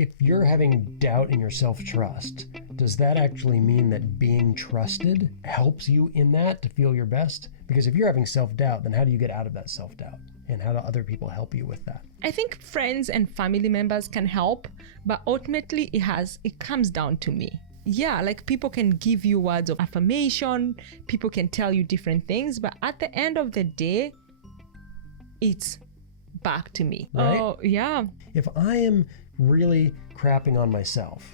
if you're having doubt in your self-trust, does that actually mean that being trusted helps you in that to feel your best? Because if you're having self-doubt, then how do you get out of that self-doubt? And how do other people help you with that? I think friends and family members can help, but ultimately it comes down to me. Yeah, like people can give you words of affirmation, people can tell you different things, but at the end of the day, it's back to me. Right? Oh, yeah. If I am really crapping on myself,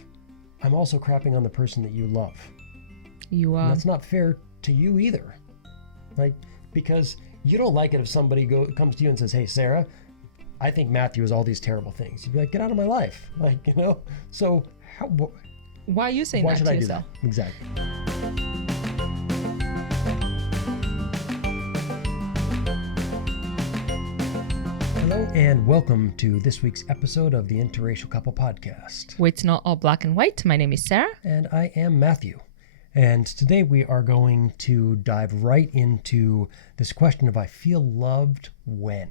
I'm also crapping on the person that you love. You are. And that's not fair to you either. Like, because you don't like it if somebody comes to you and says, "Hey, Sarah, I think Matthew has all these terrible things." You'd be like, "Get out of my life." Like, so why are you saying why that should to I do yourself? that? Exactly. Hello and welcome to this week's episode of the Interracial Couple Podcast. Where it's not all black and white. My name is Sarah. And I am Matthew. And today we are going to dive right into this question of I feel loved when.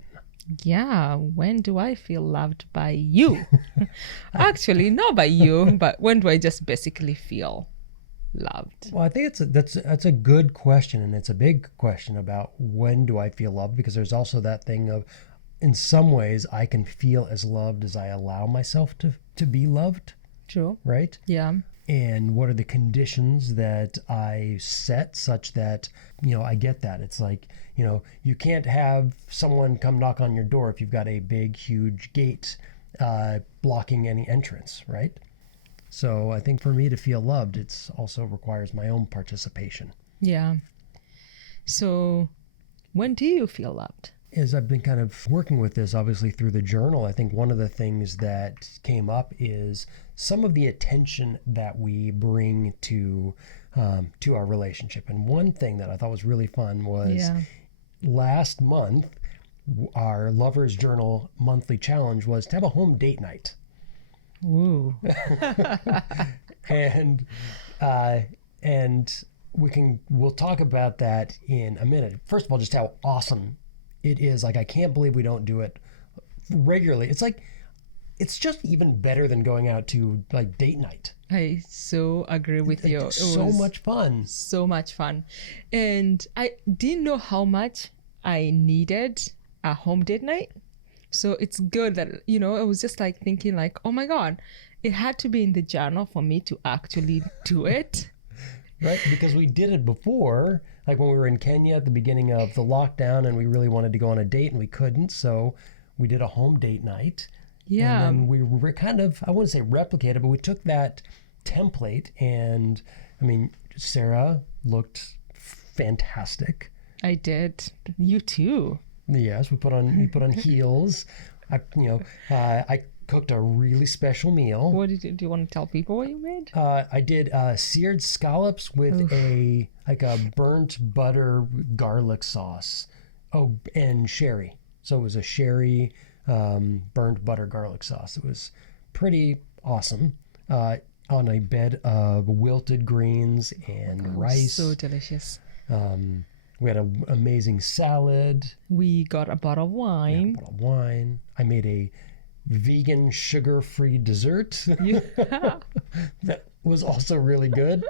Yeah, when do I feel loved by you? Actually, not by you, but when do I just basically feel loved? Well, I think that's a good question, and it's a big question about when do I feel loved, because there's also that thing of, in some ways, I can feel as loved as I allow myself to be loved. True. Right? Yeah. And what are the conditions that I set such that, I get that. It's like, you can't have someone come knock on your door if you've got a big, huge gate blocking any entrance, right? So I think for me to feel loved, it's also requires my own participation. Yeah. So when do you feel loved? As I've been kind of working with this, obviously through the journal, I think one of the things that came up is some of the attention that we bring to our relationship. And one thing that I thought was really fun was last month, our Lovers Journal monthly challenge was to have a home date night. Ooh. and we'll talk about that in a minute. First of all, just how awesome it is. Like, I can't believe we don't do it regularly. It's like, it's just even better than going out to like date night. I so agree with you. It was so much fun. So much fun. And I didn't know how much I needed a home date night. So it's good that, I was just like thinking like, oh my God, it had to be in the journal for me to actually do it. Right, because we did it before, like when we were in Kenya at the beginning of the lockdown and we really wanted to go on a date and we couldn't, so we did a home date night. Yeah. And then we were kind of, I wouldn't say replicated, but we took that template and, Sarah looked fantastic. I did. You too. Yes, we put on heels. I cooked a really special meal. What did you do? You want to tell people what you made? I did seared scallops with a burnt butter garlic sauce. Oh, and sherry. So it was a sherry burnt butter garlic sauce. It was pretty awesome. On a bed of wilted greens and rice. So delicious. We had an amazing salad. We got a bottle of wine. Yeah, a bottle of wine. I made a vegan sugar-free dessert. Yeah. That was also really good.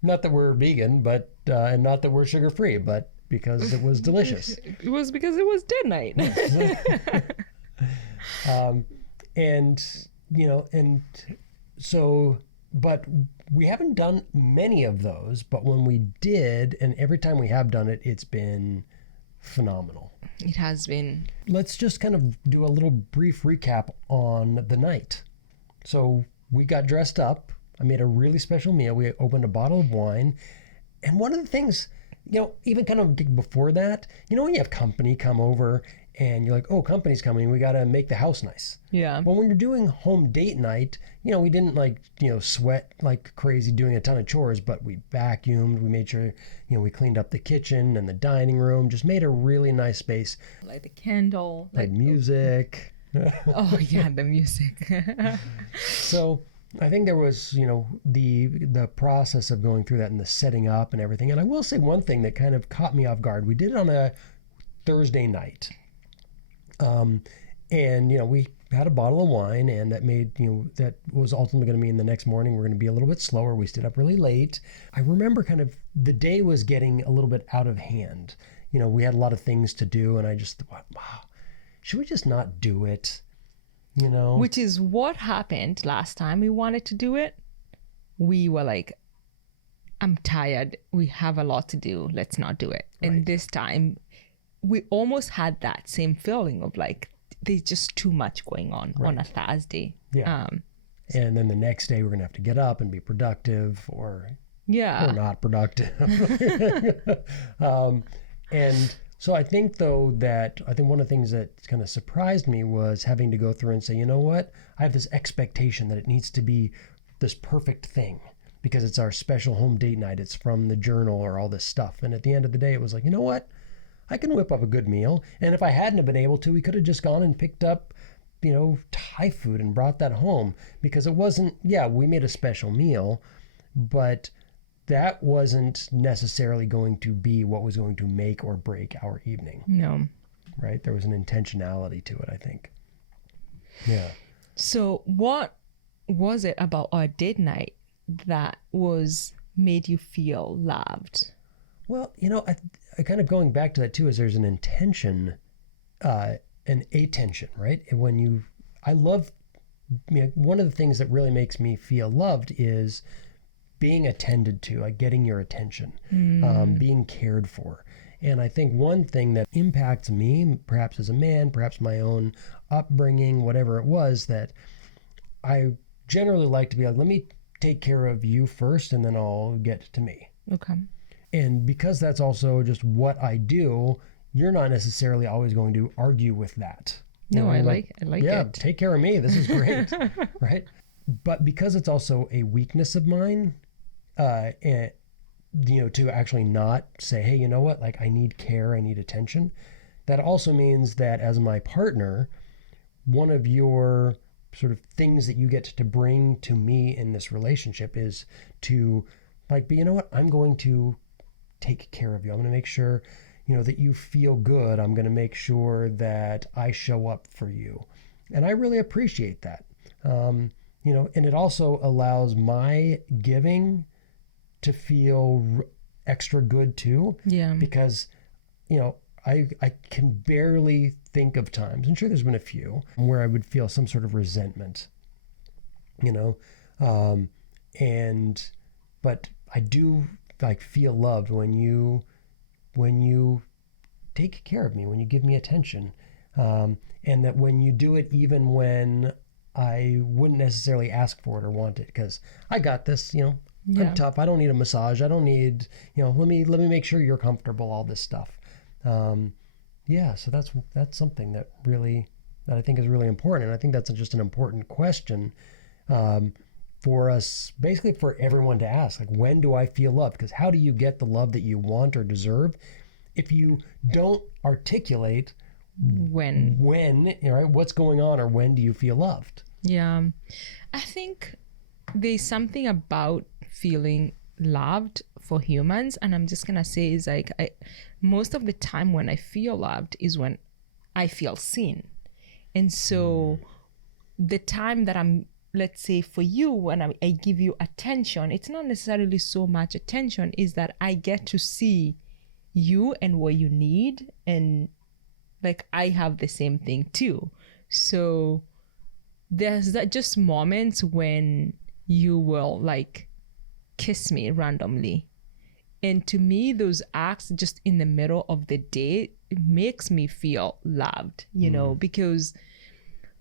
Not that we're vegan, but and not that we're sugar-free, but because it was delicious. It was because it was date night. But we haven't done many of those, but when we did, and every time we have done it, it's been phenomenal. It has been. Let's just kind of do a little brief recap on the night. So we got dressed up. I made a really special meal. We opened a bottle of wine. And one of the things, even kind of before that, when you have company come over and you're like, oh, company's coming, we got to make the house nice. Yeah. Well, when you're doing home date night, we didn't sweat like crazy doing a ton of chores, but we vacuumed, we made sure, we cleaned up the kitchen and the dining room, just made a really nice space. Like the candle. Like music. Oh, yeah, the music. So I think there was, the process of going through that and the setting up and everything. And I will say one thing that kind of caught me off guard. We did it on a Thursday night. And, we had a bottle of wine, and that made, that was ultimately going to mean the next morning we're going to be a little bit slower. We stayed up really late. I remember kind of the day was getting a little bit out of hand. We had a lot of things to do, and I just thought, wow, should we just not do it? Which is what happened last time we wanted to do it. We were like, I'm tired. We have a lot to do. Let's not do it. Right. And this time, we almost had that same feeling of like, there's just too much going on a Thursday. Yeah. And then the next day, we're going to have to get up and be productive or not productive. And so I think, though, one of the things that kind of surprised me was having to go through and say, you know what? I have this expectation that it needs to be this perfect thing because it's our special home date night. It's from the journal or all this stuff. And at the end of the day, it was like, you know what? I can whip up a good meal. And if I hadn't have been able to, we could have just gone and picked up, Thai food and brought that home because it wasn't, we made a special meal, but that wasn't necessarily going to be what was going to make or break our evening. No. Right? There was an intentionality to it, I think. Yeah. So what was it about our date night that made you feel loved? Well, I kind of going back to that too, is there's an intention, an attention, right? And one of the things that really makes me feel loved is being attended to, like getting your attention, being cared for. And I think one thing that impacts me, perhaps as a man, perhaps my own upbringing, whatever it was, that I generally like to be like, let me take care of you first and then I'll get to me. Okay. And because that's also just what I do, you're not necessarily always going to argue with that. No, I like it. Yeah, take care of me. This is great. Right? But because it's also a weakness of mine, and, to actually not say, hey, you know what? Like I need care, I need attention. That also means that as my partner, one of your sort of things that you get to bring to me in this relationship is to like, but you know what? I'm going to take care of you. I'm going to make sure, that you feel good. I'm going to make sure that I show up for you. And I really appreciate that. And it also allows my giving to feel extra good too. Yeah. Because, I can barely think of times, and sure there's been a few, where I would feel some sort of resentment, but I do like feel loved when you take care of me, when you give me attention, and that when you do it even when I wouldn't necessarily ask for it or want it, because I got this, I'm tough. I don't need a massage. I don't need, let me make sure you're comfortable, all this stuff. So that's something that I think is really important. And I think that's just an important question for us, basically for everyone to ask, like, when do I feel loved? Because how do you get the love that you want or deserve if you don't articulate when, right? What's going on, or when do you feel loved? Yeah. I think there's something about feeling loved for humans, and I'm just gonna say is like most of the time when I feel loved is when I feel seen. And so the time that let's say for you, when I give you attention, it's not necessarily so much attention, is that I get to see you and what you need, and like I have the same thing too. So there's just moments when you will like kiss me randomly, and to me those acts just in the middle of the day, it makes me feel loved, because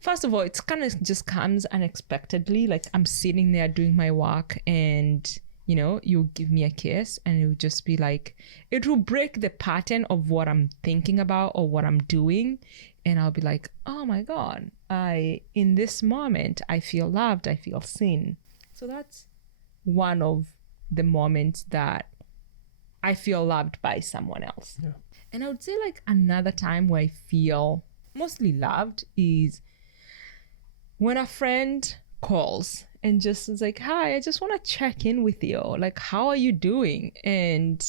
first of all, it's kind of just comes unexpectedly. Like I'm sitting there doing my work and you'll give me a kiss, and it will just be like, it will break the pattern of what I'm thinking about or what I'm doing. And I'll be like, oh my God, in this moment, I feel loved, I feel seen. So that's one of the moments that I feel loved by someone else. Yeah. And I would say like another time where I feel mostly loved is when a friend calls and just is like, hi, I just want to check in with you. Like, how are you doing? And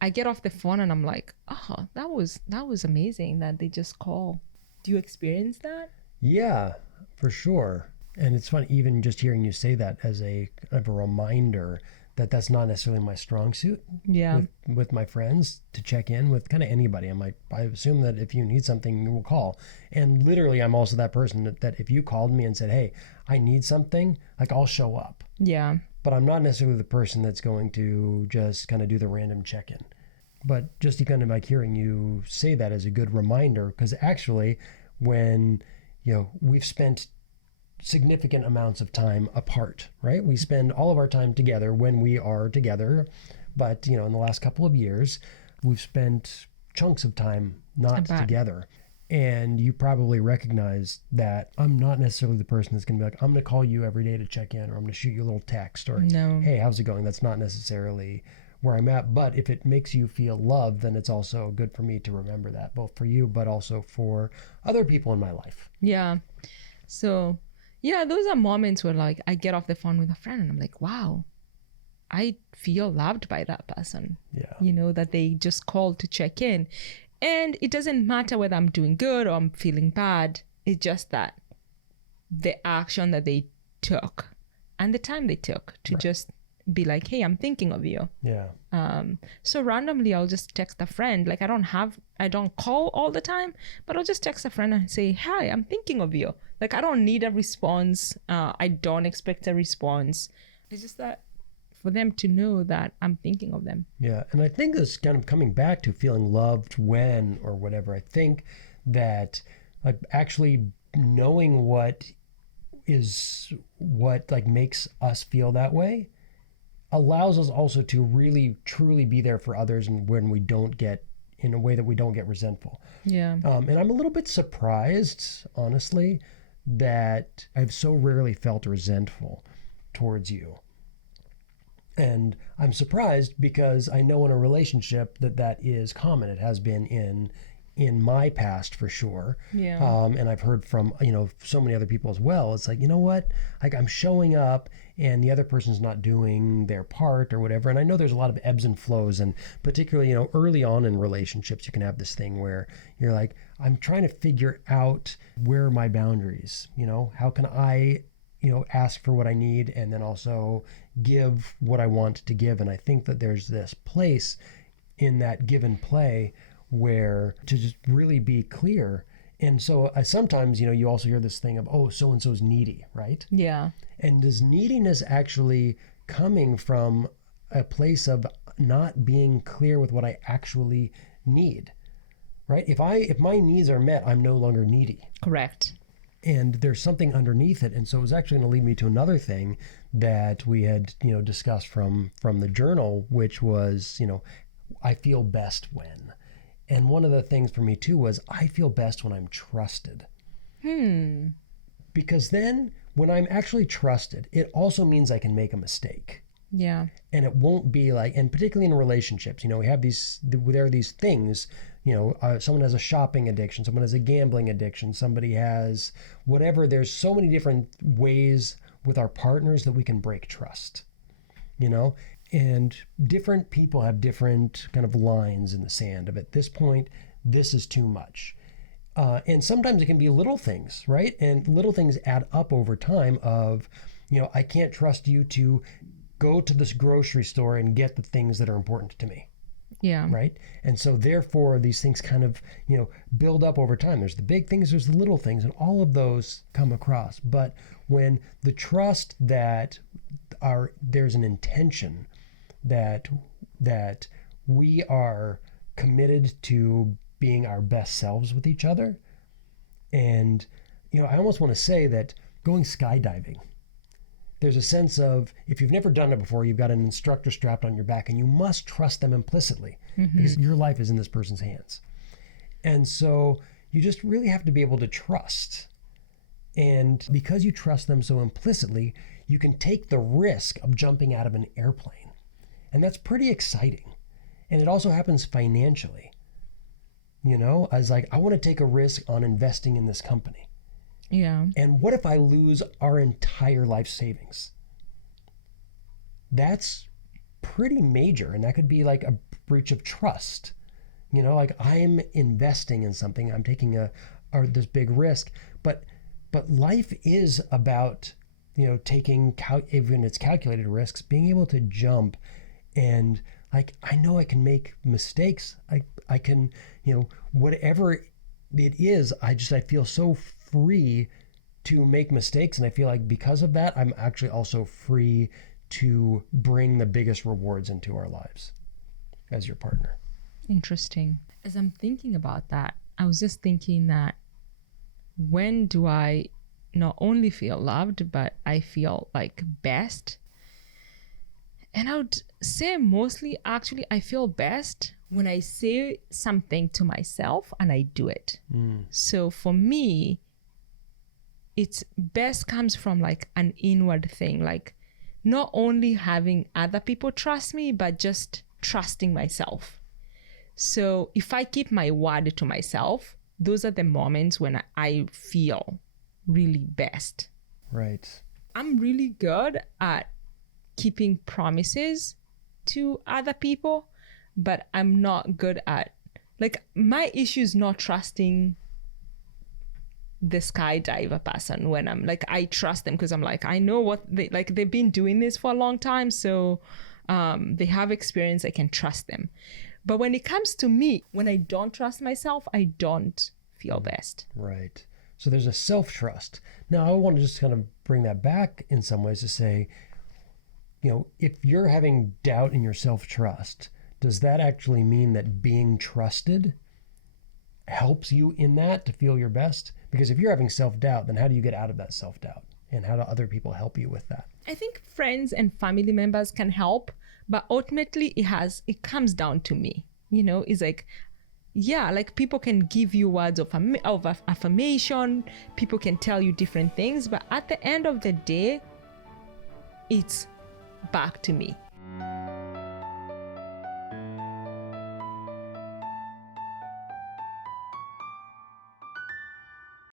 I get off the phone and I'm like, oh, that was amazing that they just call. Do you experience that? Yeah, for sure. And it's fun even just hearing you say that as of a reminder that that's not necessarily my strong suit Yeah. with my friends to check in with kind of anybody. I'm like, I assume that if you need something, you will call. And literally, I'm also that person that if you called me and said, hey, I need something, like I'll show up. Yeah. But I'm not necessarily the person that's going to just kind of do the random check in. But just to kind of like hearing you say that as a good reminder, because actually, when we've spent significant amounts of time apart, right? We spend all of our time together when we are together, but in the last couple of years, we've spent chunks of time not together. And you probably recognize that I'm not necessarily the person that's going to be like, I'm going to call you every day to check in, or I'm going to shoot you a little text, or No. hey, how's it going? That's not necessarily where I'm at. But if it makes you feel loved, then it's also good for me to remember that, both for you, but also for other people in my life. Yeah. So, yeah, those are moments where like I get off the phone with a friend and I'm like, wow, I feel loved by that person. Yeah. That they just called to check in. And it doesn't matter whether I'm doing good or I'm feeling bad. It's just that the action that they took and the time they took to just be like, hey, I'm thinking of you. Yeah. So randomly I'll just text a friend. Like I don't call all the time, but I'll just text a friend and say, hi, I'm thinking of you. Like I don't need a response. I don't expect a response. It's just that for them to know that I'm thinking of them. Yeah. And I think this kind of coming back to feeling loved when or whatever, I think that like actually knowing what like makes us feel that way allows us also to really truly be there for others, and when we don't get in a way that we don't get resentful. Yeah. And I'm a little bit surprised, honestly, that I've so rarely felt resentful towards you. And I'm surprised because I know in a relationship that is common. It has been in my past for sure. Yeah. And I've heard from, so many other people as well. It's like, you know what? Like I'm showing up and the other person's not doing their part or whatever. And I know there's a lot of ebbs and flows, and particularly, early on in relationships, you can have this thing where you're like, I'm trying to figure out where are my boundaries, how can I, ask for what I need and then also give what I want to give. And I think that there's this place in that give and play where to just really be clear. And so sometimes, you also hear this thing of, oh, so-and-so's needy, right? Yeah. And is neediness actually coming from a place of not being clear with what I actually need, right? If my needs are met, I'm no longer needy. Correct. And there's something underneath it. And so it was actually going to lead me to another thing that we had, discussed from the journal, which was, I feel best when. And one of the things for me too was I feel best when I'm trusted. Because then when I'm actually trusted, it also means I can make a mistake. Yeah. And it won't be like, and particularly in relationships, we have there are these things, someone has a shopping addiction, someone has a gambling addiction, somebody has whatever. There's so many different ways with our partners that we can break trust, and different people have different kind of lines in the sand of at this point, this is too much. And sometimes it can be little things, right? And little things add up over time of, I can't trust you to go to this grocery store and get the things that are important to me. Yeah. Right. And so therefore these things kind of, build up over time. There's the big things, there's the little things, and all of those come across. But when the trust that there's an intention that we are committed to being our best selves with each other. And, I almost want to say that going skydiving, there's a sense of, if you've never done it before, you've got an instructor strapped on your back and you must trust them implicitly because your life is in this person's hands. And so you just really have to be able to trust. And because you trust them so implicitly, you can take the risk of jumping out of an airplane. And that's pretty exciting. And it also happens financially. I was like, I want to take a risk on investing in this company. Yeah. And what if I lose our entire life savings? That's pretty major. And that could be like a breach of trust. Like I'm investing in something, I'm taking this big risk, but But life is about, taking, even its calculated risks, being able to jump and like, I know I can make mistakes. I can, whatever it is, I feel so free to make mistakes. And I feel like because of that, I'm actually also free to bring the biggest rewards into our lives as your partner. Interesting. As I'm thinking about that, I was just thinking that when do I not only feel loved, but I feel like best? And I would say mostly actually I feel best when I say something to myself and I do it. So for me, it's best comes from like an inward thing, like not only having other people trust me, but just trusting myself. So if I keep my word to myself, those are the moments when I feel really best. Right. I'm really good at keeping promises to other people, but I'm not good at, like, my issue is not trusting the skydiver person when I'm like, I trust them because I'm like, I know what they've been doing this for a long time. So they have experience, I can trust them. But when it comes to me, when I don't trust myself, I don't feel best. Right. So there's a self-trust. Now I want to just kind of bring that back in some ways to say, if you're having doubt in your self-trust, does that actually mean that being trusted helps you in that to feel your best? Because if you're having self-doubt, then how do you get out of that self-doubt? And how do other people help you with that? I think friends and family members can help, but ultimately it comes down to me. It's like, yeah, like people can give you words of affirmation, people can tell you different things, but at the end of the day, it's back to me.